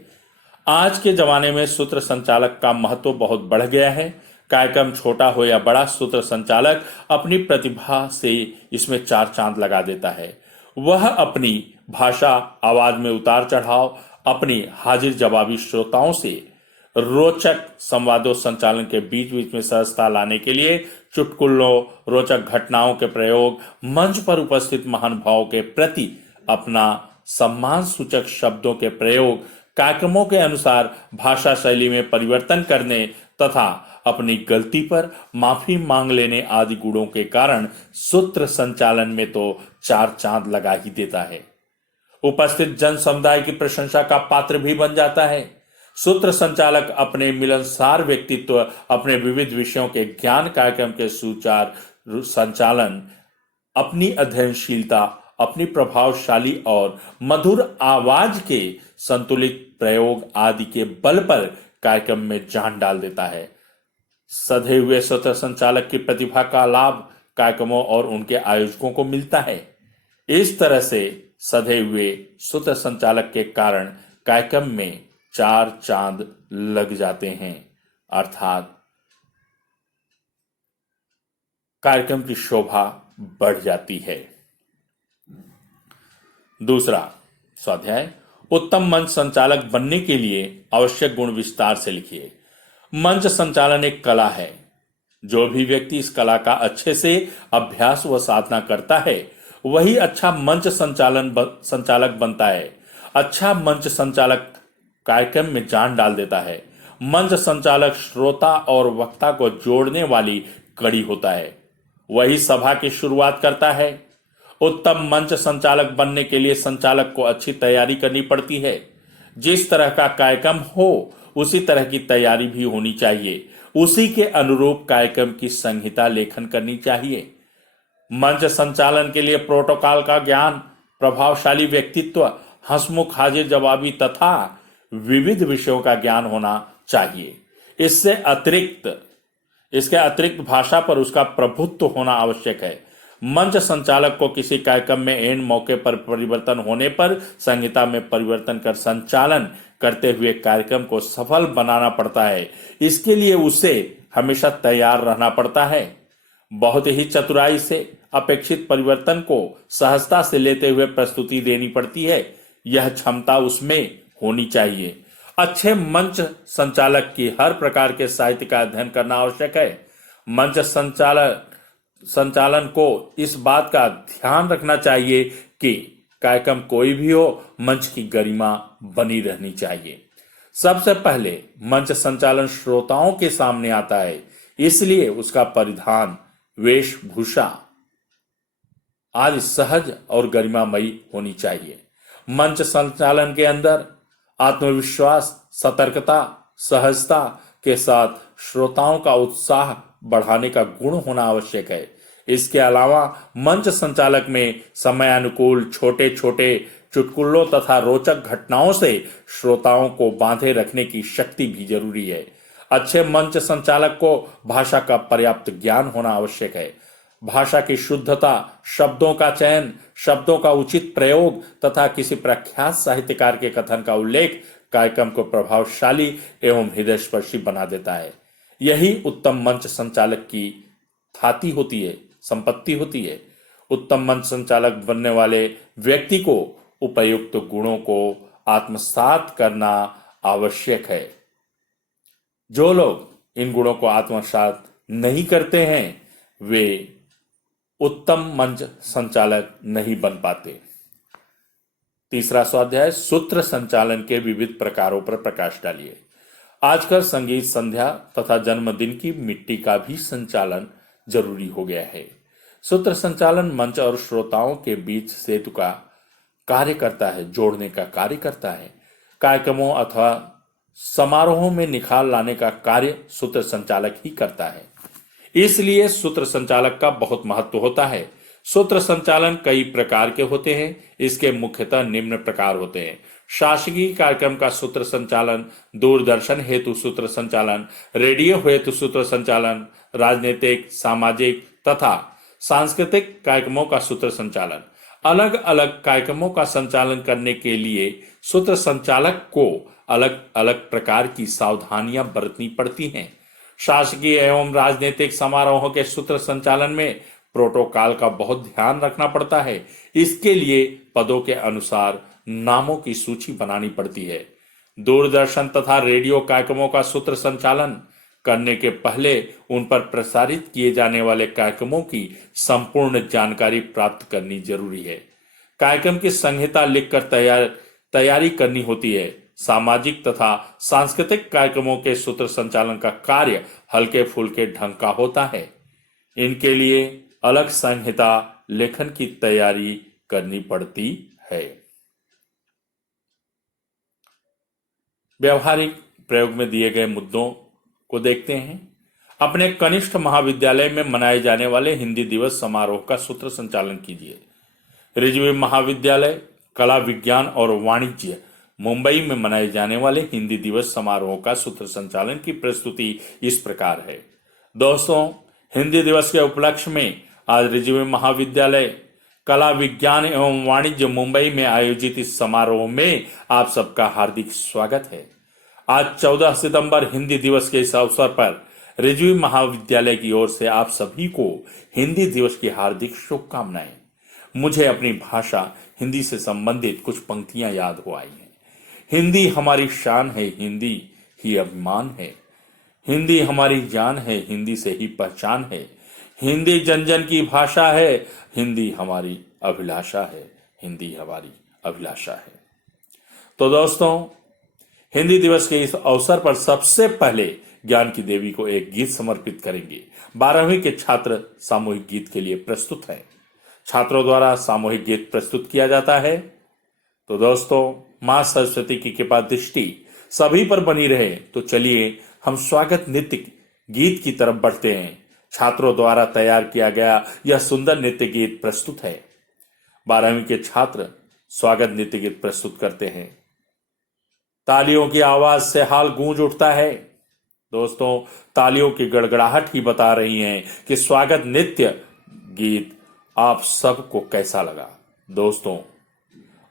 आज के जमाने में सूत्र संचालक का महत्व बहुत बढ़ गया है। कार्यक्रम छोटा हो या बड़ा, सूत्र संचालक अपनी प्रतिभा से इसमें 4 चांद लगा देता है। वह अपनी भाषा, आवाज में उतार चढ़ाव, अपनी हाजिर जवाबी श्रोताओं से रोचक संवादों संचालन के बीच बीच में सहजता लाने के लिए चुटकुलों, रोचक घटनाओं के प्रयोग, मंच पर उपस्थित महानुभावों के प्रति अपना सम्मान सूचक शब्दों के प्रयोग, कार्यक्रमों के अनुसार भाषा शैली में परिवर्तन करने तथा अपनी गलती पर माफी मांग लेने आदि गुणों के कारण सूत्र संचालन में तो 4 चांद लगा ही देता है। उपस्थित जन समुदाय की प्रशंसा का पात्र भी बन जाता है। सूत्र संचालक अपने मिलनसार व्यक्तित्व, अपने विविध विषयों के ज्ञान, कार्यक्रम के सुचारू संचालन, अपनी अध्ययनशीलता, अपनी प्रभावशाली और मधुर आवाज के संतुलित प्रयोग आदि के बल पर कार्यक्रम में जान डाल देता है। सधे हुए सूत्र संचालक की प्रतिभा का लाभ कार्यक्रमों और उनके आयोजकों को मिलता है। इस तरह से सधे हुए सूत्र संचालक के कारण कार्यक्रम में 4 चांद लग जाते हैं, अर्थात कार्यक्रम की शोभा बढ़ जाती है। दूसरा स्वाध्याय, उत्तम मंच संचालक बनने के लिए आवश्यक गुण विस्तार से लिखिए। मंच संचालन एक कला है। जो भी व्यक्ति इस कला का अच्छे से अभ्यास व साधना करता है वही अच्छा मंच संचालक बनता है। अच्छा मंच संचालक कार्यक्रम में जान डाल देता है। मंच संचालक श्रोता और वक्ता को जोड़ने वाली कड़ी होता है। वही सभा की शुरुआत करता है। उत्तम मंच संचालक बनने के लिए संचालक को अच्छी तैयारी करनी पड़ती है। जिस तरह का कार्यक्रम हो उसी तरह की तैयारी भी होनी चाहिए। उसी के अनुरूप कार्यक्रम की संहिता लेखन करनी चाहिए। मंच संचालन के लिए प्रोटोकॉल का ज्ञान, प्रभावशाली व्यक्तित्व, हंसमुख हाजिर जवाबी तथा विविध विषयों का ज्ञान होना चाहिए। इसके अतिरिक्त भाषा पर उसका प्रभुत्व होना आवश्यक है। मंच संचालक को किसी कार्यक्रम में एन मौके पर परिवर्तन होने पर संहिता में परिवर्तन कर संचालन करते हुए कार्यक्रम को सफल बनाना पड़ता है। इसके लिए उसे हमेशा तैयार रहना पड़ता है। बहुत ही चतुराई से अपेक्षित परिवर्तन को सहजता से लेते हुए प्रस्तुति देनी पड़ती है। यह क्षमता उसमें होनी चाहिए। अच्छे मंच संचालक की हर प्रकार के साहित्य का अध्ययन करना आवश्यक है। मंच संचालन को इस बात का ध्यान रखना चाहिए कि कार्यक्रम कोई भी हो, मंच की गरिमा बनी रहनी चाहिए। सबसे पहले मंच संचालन श्रोताओं के सामने आता है, इसलिए उसका परिधान, वेशभूषा आदि सहज और गरिमामयी होनी चाहिए। मंच संचालन के अंदर आत्मविश्वास, सतर्कता, सहजता के साथ श्रोताओं का उत्साह बढ़ाने का गुण होना आवश्यक है। इसके अलावा मंच संचालक में समयानुकूल छोटे छोटे चुटकुलों तथा रोचक घटनाओं से श्रोताओं को बांधे रखने की शक्ति भी जरूरी है। अच्छे मंच संचालक को भाषा का पर्याप्त ज्ञान होना आवश्यक है। भाषा की शुद्धता, शब्दों का चयन, शब्दों का उचित प्रयोग तथा किसी प्रख्यात साहित्यकार के कथन का उल्लेख कार्यक्रम को प्रभावशाली एवं हृदयस्पर्शी बना देता है। यही उत्तम मंच संचालक की ख्याति होती है, संपत्ति होती है। उत्तम मंच संचालक बनने वाले व्यक्ति को उपयुक्त गुणों को आत्मसात करना आवश्यक है। जो लोग इन गुणों को आत्मसात नहीं करते हैं वे उत्तम मंच संचालक नहीं बन पाते। तीसरा स्वाध्याय, सूत्र संचालन के विविध प्रकारों पर प्रकाश डालिए। आजकल संगीत संध्या तथा जन्मदिन की मिट्टी का भी संचालन जरूरी हो गया है। सूत्र संचालन मंच और श्रोताओं के बीच सेतु का कार्य करता है, जोड़ने का कार्य करता है। कार्यक्रमों अथवा समारोहों में निखार लाने का कार्य सूत्र संचालक ही करता है। इसलिए सूत्र संचालक का बहुत महत्व होता है। सूत्र संचालन कई प्रकार के होते हैं। इसके मुख्यतः निम्न प्रकार होते हैं: शासकीय कार्यक्रम का सूत्र संचालन, दूरदर्शन हेतु सूत्र संचालन, रेडियो हेतु सूत्र संचालन, राजनीतिक, सामाजिक तथा सांस्कृतिक कार्यक्रमों का सूत्र संचालन। अलग अलग कार्यक्रमों का संचालन करने के लिए सूत्र संचालक को अलग अलग प्रकार की सावधानियां बरतनी पड़ती हैं। शासकीय एवं राजनीतिक समारोहों के सूत्र संचालन में प्रोटोकॉल का बहुत ध्यान रखना पड़ता है। इसके लिए पदों के अनुसार नामों की सूची बनानी पड़ती है। दूरदर्शन तथा रेडियो कार्यक्रमों का सूत्र संचालन करने के पहले उन पर प्रसारित किए जाने वाले कार्यक्रमों की संपूर्ण जानकारी प्राप्त करनी जरूरी है। कार्यक्रम की संहिता लिखकर तैयारी करनी होती है। सामाजिक तथा सांस्कृतिक कार्यक्रमों के सूत्र संचालन का कार्य हल्के फुल्के ढंग का होता है। इनके लिए अलग संहिता लेखन की तैयारी करनी पड़ती है। व्यवहारिक प्रयोग में दिए गए मुद्दों को देखते हैं। अपने कनिष्ठ महाविद्यालय में मनाए जाने वाले हिंदी दिवस समारोह का सूत्र संचालन कीजिए। रिजवी महाविद्यालय कला विज्ञान और वाणिज्य मुंबई में मनाए जाने वाले हिंदी दिवस समारोह का सूत्र संचालन की प्रस्तुति इस प्रकार है। दोस्तों, हिंदी दिवस के उपलक्ष्य में आज रिजवी महाविद्यालय कला विज्ञान एवं वाणिज्य मुंबई में आयोजित इस समारोह में आप सबका हार्दिक स्वागत है। आज 14 सितंबर हिंदी दिवस के इस अवसर पर रिजवी महाविद्यालय की ओर से आप सभी को हिंदी दिवस की हार्दिक शुभकामनाएं। मुझे अपनी भाषा हिंदी से संबंधित कुछ पंक्तियां याद हो आई हैं। हिंदी हमारी शान है, हिंदी ही अभिमान है। हिंदी हमारी जान है, हिंदी से ही पहचान है। हिंदी जन जन की भाषा है, हिंदी हमारी अभिलाषा है। हिंदी हमारी अभिलाषा है। तो दोस्तों, हिंदी दिवस के इस अवसर पर सबसे पहले ज्ञान की देवी को एक गीत समर्पित करेंगे। 12वीं के छात्र सामूहिक गीत के लिए प्रस्तुत हैं। छात्रों द्वारा सामूहिक गीत प्रस्तुत किया जाता है। तो दोस्तों, मां सरस्वती की कृपा दृष्टि सभी पर बनी रहे। तो चलिए हम स्वागत नृत्य गीत की तरफ बढ़ते हैं। छात्रों द्वारा तैयार किया गया यह सुंदर नृत्य गीत प्रस्तुत है। 12वीं के छात्र स्वागत नृत्य गीत प्रस्तुत करते हैं। तालियों की आवाज से हाल गूंज उठता है। दोस्तों, तालियों की गड़गड़ाहट ही बता रही है कि स्वागत नृत्य गीत आप सबको कैसा लगा। दोस्तों,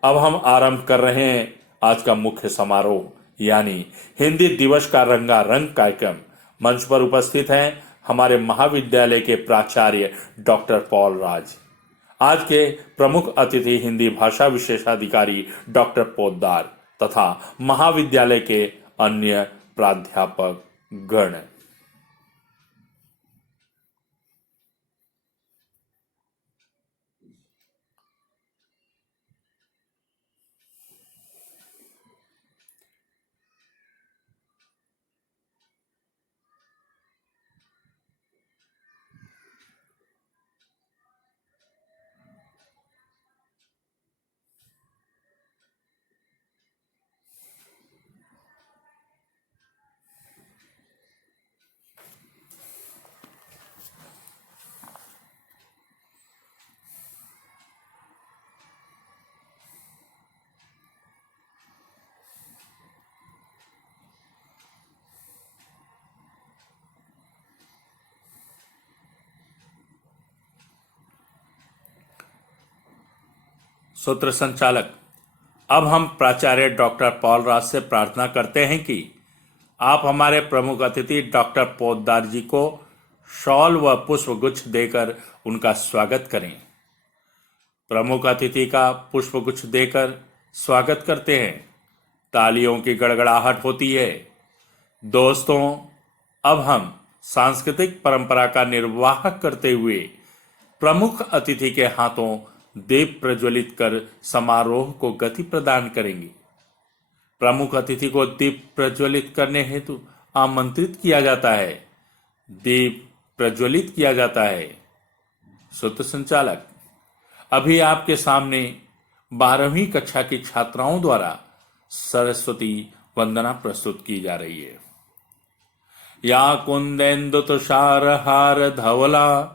अब हम आरंभ कर रहे हैं आज का मुख्य समारोह, यानी हिंदी दिवस का रंगारंग कार्यक्रम। मंच पर उपस्थित हैं हमारे महाविद्यालय के प्राचार्य डॉक्टर पॉल राज। आज के प्रमुख अतिथि हिंदी भाषा विशेषाधिकारी डॉक्टर पोद्दार तथा महाविद्यालय के अन्य प्राध्यापक गण। सूत्र संचालक, अब हम प्राचार्य डॉक्टर पॉल राज से प्रार्थना करते हैं कि आप हमारे प्रमुख अतिथि डॉक्टर पोद्दार जी को शॉल व पुष्पगुच्छ देकर उनका स्वागत करें। प्रमुख अतिथि का पुष्पगुच्छ देकर स्वागत करते हैं। तालियों की गड़गड़ाहट होती है। दोस्तों, अब हम सांस्कृतिक परंपरा का निर्वाह करते हुए प्रमुख अतिथि के हाथों दीप प्रज्वलित कर समारोह को गति प्रदान करेंगे। प्रमुख अतिथि को दीप प्रज्वलित करने हेतु आमंत्रित किया जाता है। दीप प्रज्वलित किया जाता है। सूत्र संचालक, अभी आपके सामने 12वीं कक्षा की छात्राओं द्वारा सरस्वती वंदना प्रस्तुत की जा रही है। या कुंदेन्दु तुषार हार धवला,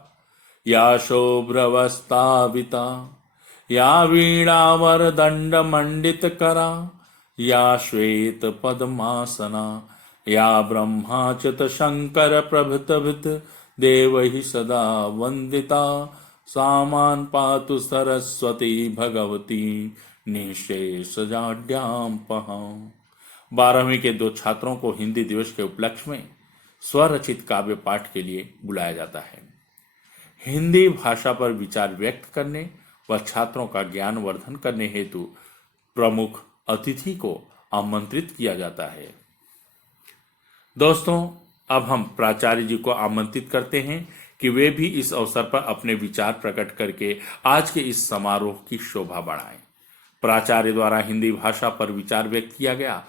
या शोभ्रवस्ताविता, या वीणावर दंड मंडित करा, या श्वेत पद्मासना, या ब्रह्माच्युत शंकर प्रभृत देवहि सदा वंदिता, सामान पातु सरस्वती भगवती निःशेषजाड्यां पहा। 12वीं के 2 छात्रों को हिंदी दिवस के उपलक्ष्य में स्वरचित काव्य पाठ के लिए बुलाया जाता है। हिंदी भाषा पर विचार व्यक्त करने व छात्रों का ज्ञान वर्धन करने हेतु प्रमुख अतिथि को आमंत्रित किया जाता है। दोस्तों, अब हम प्राचार्य जी को आमंत्रित करते हैं कि वे भी इस अवसर पर अपने विचार प्रकट करके आज के इस समारोह की शोभा बढ़ाएं। प्राचार्य द्वारा हिंदी भाषा पर विचार व्यक्त किया गया।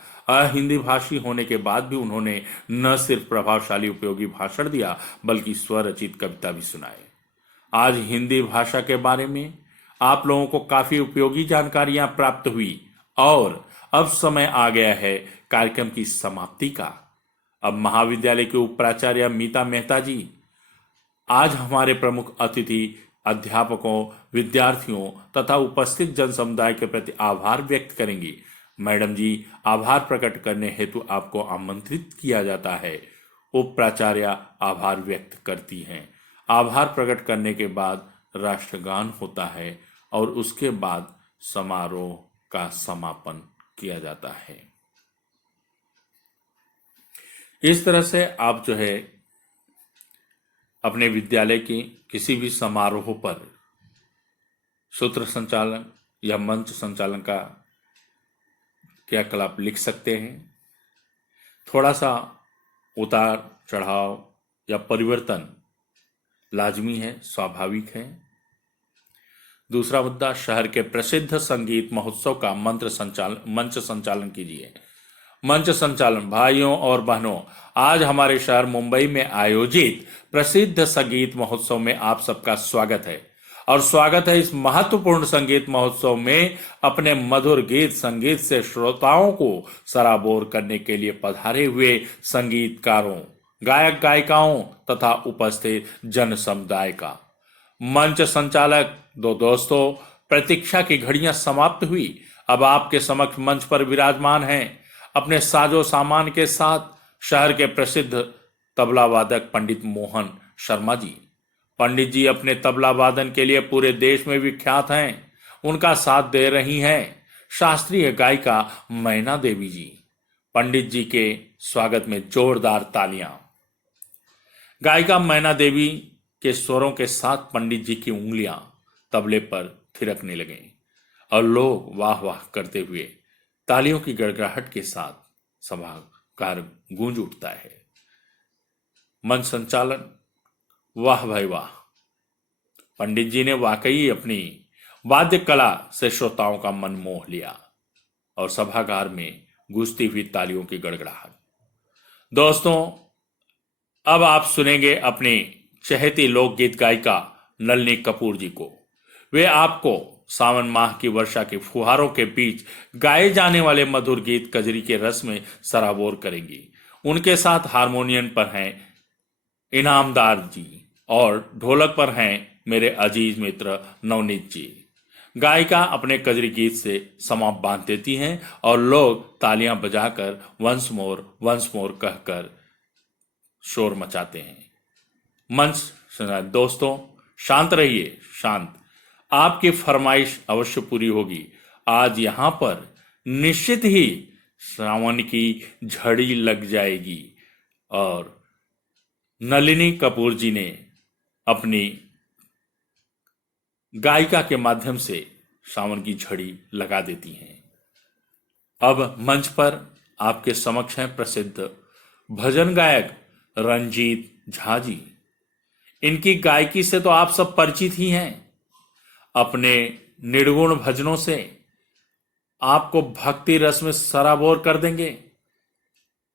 हिंदी भाषी होने के बाद भी उन्होंने न सिर्फ प्रभावशाली उपयोगी भाषण दिया बल्कि स्वरचित कविता भी सुनाई। आज हिंदी भाषा के बारे में आप लोगों को काफी उपयोगी जानकारियां प्राप्त हुई और अब समय आ गया है कार्यक्रम की समाप्ति का। अब महाविद्यालय के उप प्राचार्य मीता मेहता जी आज हमारे प्रमुख अतिथि अध्यापकों, विद्यार्थियों तथा उपस्थित जन समुदाय के प्रति आभार व्यक्त करेंगी। मैडम जी, आभार प्रकट करने हेतु आपको आमंत्रित किया जाता है। उप प्राचार्य आभार व्यक्त करती हैं। आभार प्रकट करने के बाद राष्ट्रगान होता है और उसके बाद समारोह का समापन किया जाता है। इस तरह से आप जो है अपने विद्यालय की किसी भी समारोह पर सूत्र संचालन या मंच संचालन का क्रियाकलाप लिख सकते हैं। थोड़ा सा उतार चढ़ाव या परिवर्तन लाजमी है, स्वाभाविक है। दूसरा मुद्दा, शहर के प्रसिद्ध संगीत महोत्सव का मंच संचालन कीजिए। मंच संचालन भाइयों और बहनों, आज हमारे शहर मुंबई में आयोजित प्रसिद्ध संगीत महोत्सव में आप सबका स्वागत है और स्वागत है इस महत्वपूर्ण संगीत महोत्सव में अपने मधुर गीत संगीत से श्रोताओं को सराबोर करने के लिए पधारे हुए संगीतकारों, गायक गायिकाओं तथा उपस्थित जन समुदाय का। मंच संचालक दो दोस्तों, प्रतीक्षा की घड़ियां समाप्त हुई। अब आपके समक्ष मंच पर विराजमान हैं अपने साजो सामान के साथ शहर के प्रसिद्ध तबला वादक पंडित मोहन शर्मा जी। पंडित जी अपने तबला वादन के लिए पूरे देश में विख्यात हैं। उनका साथ दे रही हैं शास्त्रीय गायिका मैना देवी जी। पंडित जी के स्वागत में जोरदार तालियां। गायिका मैना देवी के स्वरों के साथ पंडित जी की उंगलियां तबले पर थिरकने लगे और लोग वाह वाह करते हुए तालियों की गड़गड़ाहट के साथ सभागार गूंज उठता है। मंच संचालन, वाह भाई वाह। पंडित जी ने वाकई अपनी वाद्य कला से श्रोताओं का मन मोह लिया और सभागार में गूंजती हुई तालियों की गड़गड़ाहट। दोस्तों, अब आप सुनेंगे अपनी चहेती लोकगीत गायिका नलिनी कपूर जी को। वे आपको सावन माह की वर्षा के फुहारों के बीच गाए जाने वाले मधुर गीत कजरी के रस में सराबोर करेंगी। उनके साथ हारमोनियम पर हैं इनामदार जी और ढोलक पर हैं मेरे अजीज मित्र नवनीत जी। गायिका अपने कजरी गीत से समाप्त बांध देती हैं और लोग तालियां बजाकर वंस मोर कहकर शोर मचाते हैं। मंच दोस्तों, शांत रहिए, शांत। आपकी फरमाइश अवश्य पूरी होगी। आज यहां पर निश्चित ही श्रावण की झड़ी लग जाएगी और नलिनी कपूर जी ने अपनी गायिका के माध्यम से श्रावण की झड़ी लगा देती हैं। अब मंच पर आपके समक्ष हैं प्रसिद्ध भजन गायक रंजीत झा जी। इनकी गायकी से तो आप सब परिचित ही हैं। अपने निर्गुण भजनों से आपको भक्ति रस में सराबोर कर देंगे।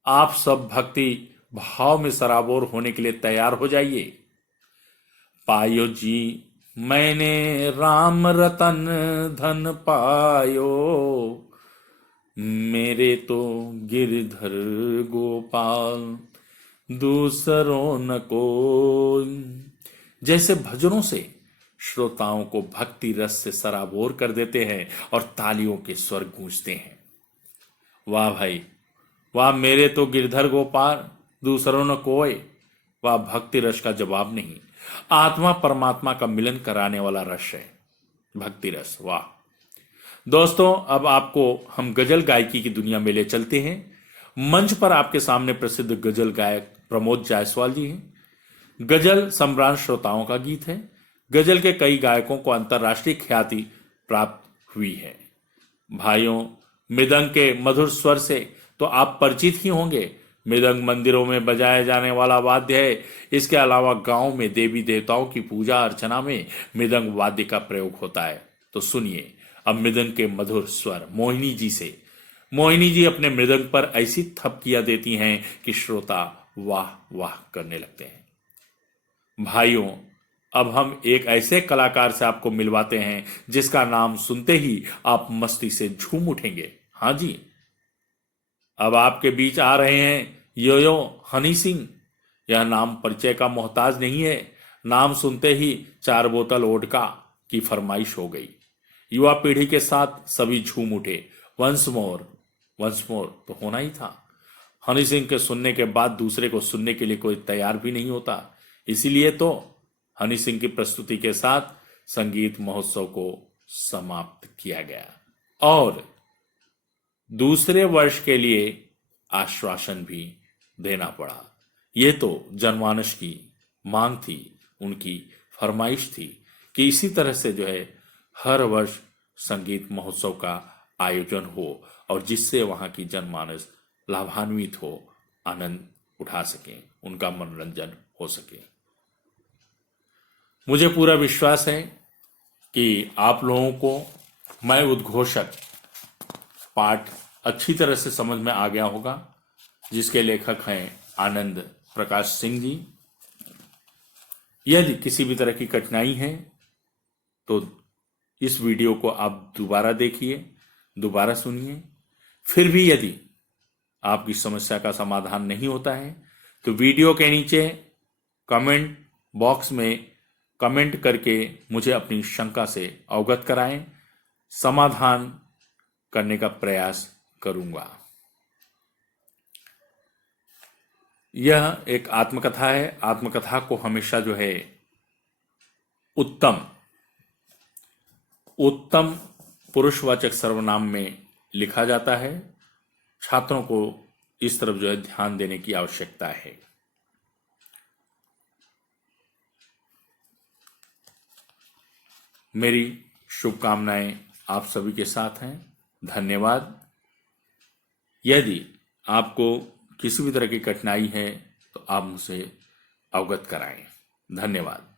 आप सब भक्ति भाव में सराबोर होने के लिए तैयार हो जाइए। पायो जी मैंने राम रतन धन पायो, मेरे तो गिरधर गोपाल दूसरों न कोई। जैसे भजनों से श्रोताओं को भक्ति रस से सराबोर कर देते हैं और तालियों के स्वर गूंजते हैं। वाह भाई वाह, मेरे तो गिरधर गोपाल दूसरों न कोई। वाह, भक्ति रस का जवाब नहीं। आत्मा परमात्मा का मिलन कराने वाला रस है भक्ति रस। वाह दोस्तों, अब आपको हम गजल गायकी की दुनिया में ले चलते हैं। मंच पर आपके सामने प्रसिद्ध गजल गायक प्रमोद जायसवाल जी हैं। गजल सम्राट श्रोताओं का गीत है। गजल के कई गायकों को अंतर्राष्ट्रीय ख्याति प्राप्त हुई है। भाइयों, मृदंग के मधुर स्वर से तो आप परिचित ही होंगे। मृदंग मंदिरों में बजाया जाने वाला वाद्य है। इसके अलावा गांव में देवी देवताओं की पूजा अर्चना में मृदंग वाद्य का प्रयोग होता है। तो सुनिए अब मृदंग के मधुर स्वर मोहिनी जी से। मोहिनी जी अपने मृदंग पर ऐसी थपकियां देती हैं कि श्रोता वाह वाह करने लगते हैं। भाइयों, अब हम एक ऐसे कलाकार से आपको मिलवाते हैं जिसका नाम सुनते ही आप मस्ती से झूम उठेंगे। हाँ जी, अब आपके बीच आ रहे हैं योयो हनी सिंह। यह नाम परिचय का मोहताज नहीं है। नाम सुनते ही 4 बोतल वोडका की फरमाइश हो गई। युवा पीढ़ी के साथ सभी झूम उठे। वंस मोर तो होना ही था। हनी सिंह के सुनने के बाद दूसरे को सुनने के लिए कोई तैयार भी नहीं होता। इसीलिए तो हनी सिंह की प्रस्तुति के साथ संगीत महोत्सव को समाप्त किया गया और दूसरे वर्ष के लिए आश्वासन भी देना पड़ा। ये तो जनमानस की मांग थी, उनकी फरमाइश थी कि इसी तरह से जो है हर वर्ष संगीत महोत्सव का आयोजन हो और जिससे वहां की जनमानस लाभान्वित हो, आनंद उठा सके, उनका मनोरंजन हो सके। मुझे पूरा विश्वास है कि आप लोगों को मैं उद्घोषक पाठ अच्छी तरह से समझ में आ गया होगा, जिसके लेखक हैं आनंद प्रकाश सिंह जी। यदि किसी भी तरह की कठिनाई है तो इस वीडियो को आप दोबारा देखिए, दोबारा सुनिए। फिर भी यदि आपकी समस्या का समाधान नहीं होता है तो वीडियो के नीचे कमेंट बॉक्स में कमेंट करके मुझे अपनी शंका से अवगत कराएं, समाधान करने का प्रयास करूंगा। यह एक आत्मकथा है। आत्मकथा को हमेशा जो है उत्तम पुरुषवाचक सर्वनाम में लिखा जाता है। छात्रों को इस तरफ जो है ध्यान देने की आवश्यकता है। मेरी शुभकामनाएं आप सभी के साथ हैं। धन्यवाद। यदि आपको किसी भी तरह की कठिनाई है तो आप मुझसे अवगत कराएं। धन्यवाद।